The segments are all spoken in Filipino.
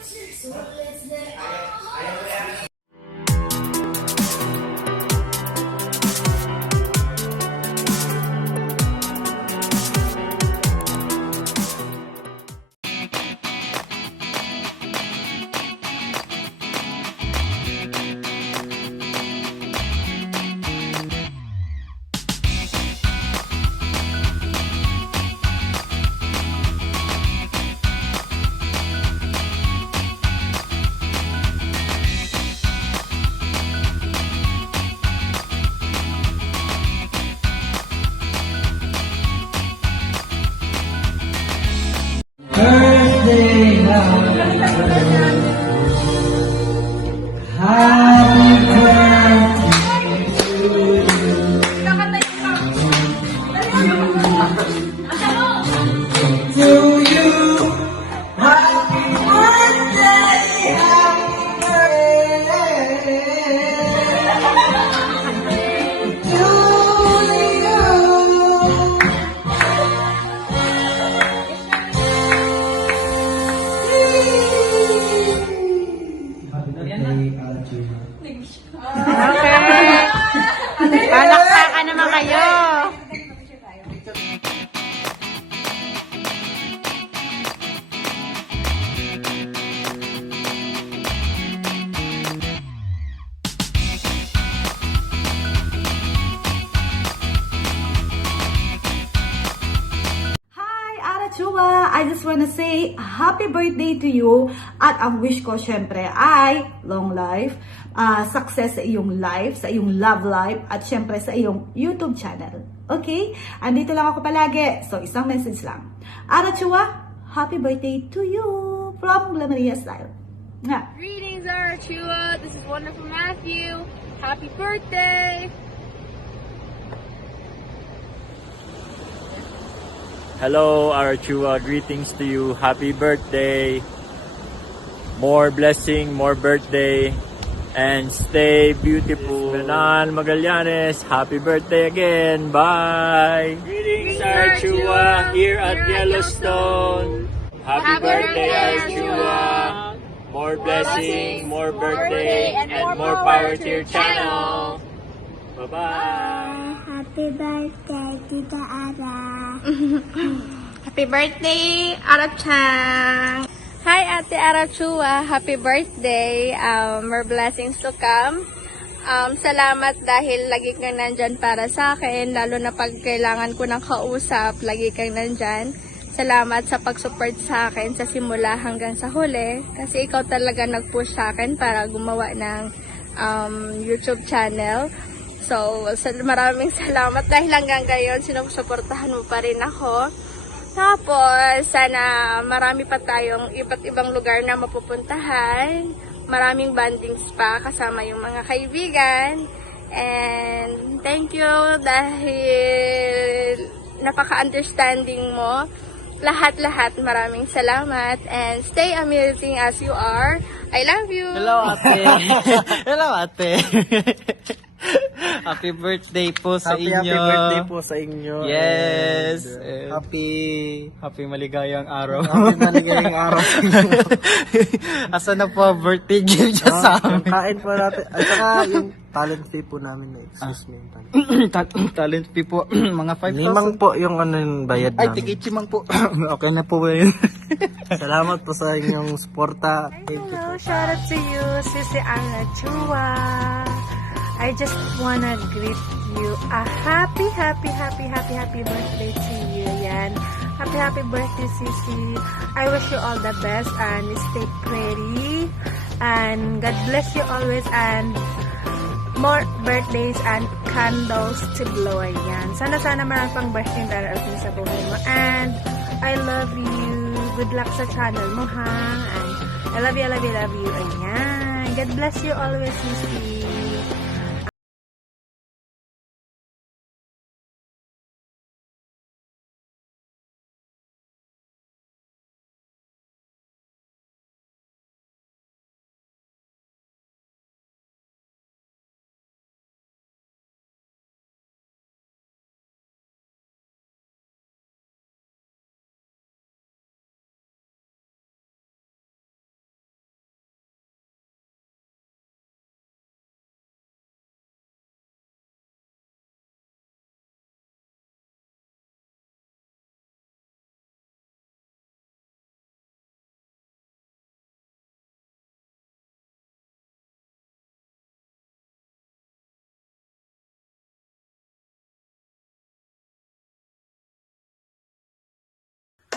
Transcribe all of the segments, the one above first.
Birthday, to you. Happy birthday, happy birthday to you. Happy birthday, Arjuna. Okay. Palakpakan naman kayo. Chua, I just wanna say happy birthday to you at ang wish ko syempre ay long life, success sa iyong life, sa iyong love life at syempre sa iyong YouTube channel. Okay? Andito lang ako palagi. So isang message lang. Ara Chua, happy birthday to you from Glamaria Style. Nga. Greetings, Arachua. This is Wonderful Matthew. Happy birthday! Hello, Arachua. Greetings to you. Happy birthday. More blessing, more birthday. And stay beautiful. Renan Magallanes, happy birthday again. Bye. Greetings, Arachua. Here at Yellowstone. Happy birthday, Arachua. More blessing, more birthday, and more power to your channel. Bye-bye. Happy birthday, Tita Ara. Happy birthday, Arachang! Hi, Ate Arachua. Happy birthday. More blessings to come. Salamat dahil lagi kang nandyan para sa akin, lalo na pag kailangan ko ng kausap, lagi kang nandyan. Salamat sa pag-support sa akin sa simula hanggang sa huli, kasi ikaw talaga nag-push sa akin para gumawa ng YouTube channel. So, maraming salamat dahil hanggang ngayon sinusuportahan mo pa rin ako. Tapos, sana marami pa tayong iba't ibang lugar na mapupuntahan. Maraming bandings pa kasama yung mga kaibigan. And thank you dahil napaka-understanding mo. Lahat-lahat, maraming salamat. And stay amazing as you are. I love you! Hello, ate. Hello, ate. Happy birthday po sa inyo. Happy birthday po sa inyo. Yes. And, Happy maligayang araw. happy maligayang araw sa inyo. Asa na po birthday gift niya sa amin? Kain po natin. At saka yung talent fee po namin. Excuse me. Talent fee po. Mga 5,000. Limang po yung yung bayad Ay, namin. tigitsimang po. Okay na po ba yun? Salamat po sa inyong suporta. Thank you Hello, po. shout out to you, Sisi Arachua. I just wanna greet you a happy birthday to you, yan. Happy birthday, Sisi. I wish you all the best and stay pretty. And God bless you always and more birthdays and candles to blow, ayan. Sana marami pang birthday darating sa buhay mo. And I love you. Good luck sa channel mo, ha? And I love you, ayan. God bless you always, Sisi.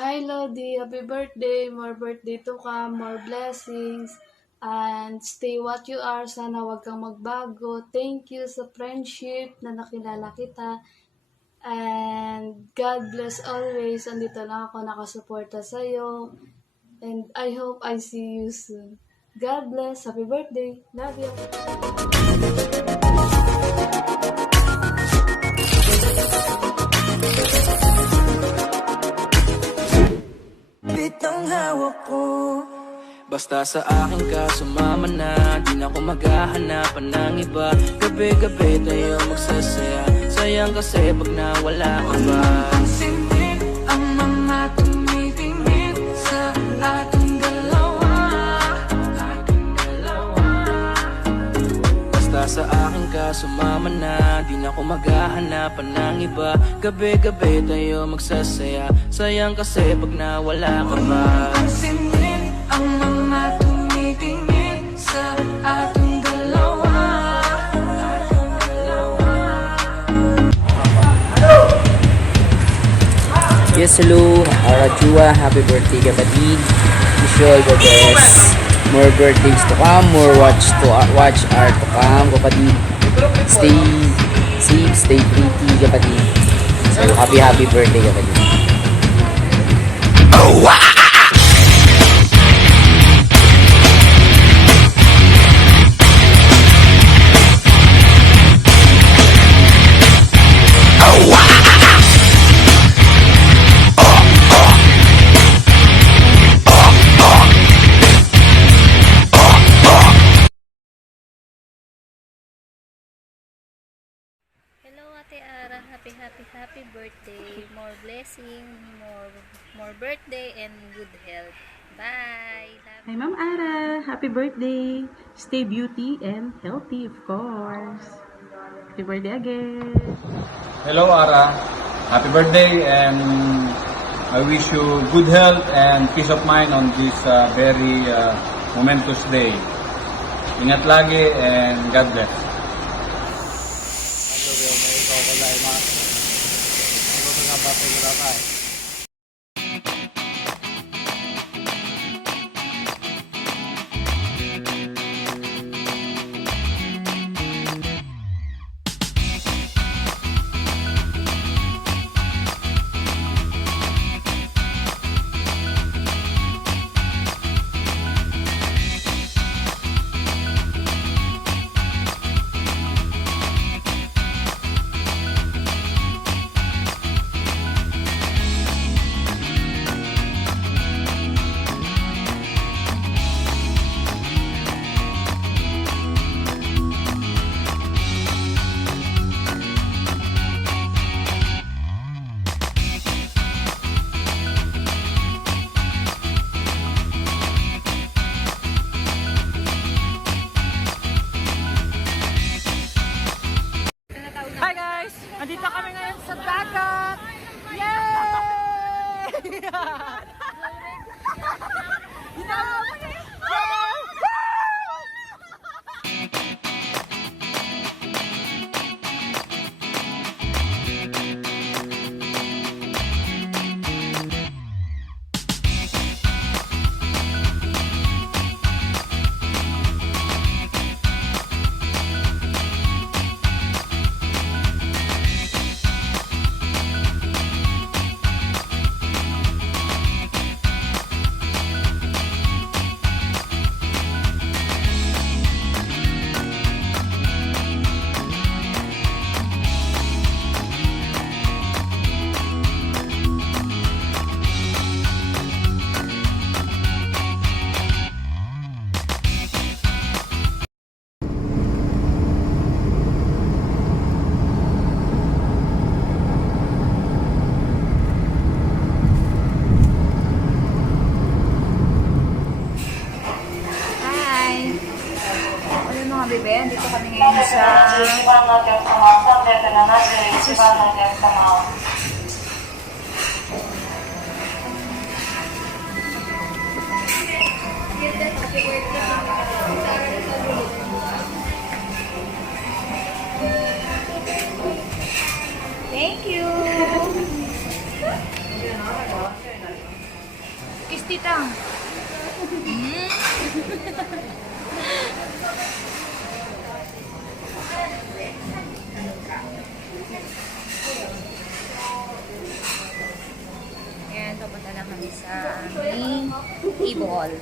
Hi Lodi, happy birthday, more birthday to come, more blessings, and stay what you are, sana wag kang magbago. Thank you sa friendship na nakilala kita, and God bless always, andito lang ako nakasuporta sa'yo, and I hope I see you soon. God bless, happy birthday, love you. Bitong hawak ko. Basta sa akin ka sumama na, di na ako maghahanapan ng iba. Gabi-gabi tayo magsasaya, sayang kasi pag nawala ka ba. Pansinin ang mga tumitingin sa ating dalawa. Basta sa akin ka sumama na, di na ako maghahanapan ng iba. Gabi-gabi tayo magsasaya, sayang kasi pag nawala ka ba. Pansinin ang mga tumitingin sa ating dalawa. Yes, hello, Arachua, happy birthday kapatid. Wish you all the best. More birthdays to come, more watch art to come kapatid. Stay safe, stay pretty kapatid. So happy birthday kapatid. Hello Ate Ara, happy birthday. More blessing, more birthday and good health. Bye. Love Hi Ma'am Ara, happy birthday. Stay beauty and healthy of course. Happy birthday again. Hello Ara, happy birthday and I wish you good health and peace of mind on this very momentous day. Ingat lagi and God bless. Hi guys! Andito kami ngayon sa dagat! Dito kami ngayon sa Thank you. tita. Ayan, pupunta na kami sa aming table.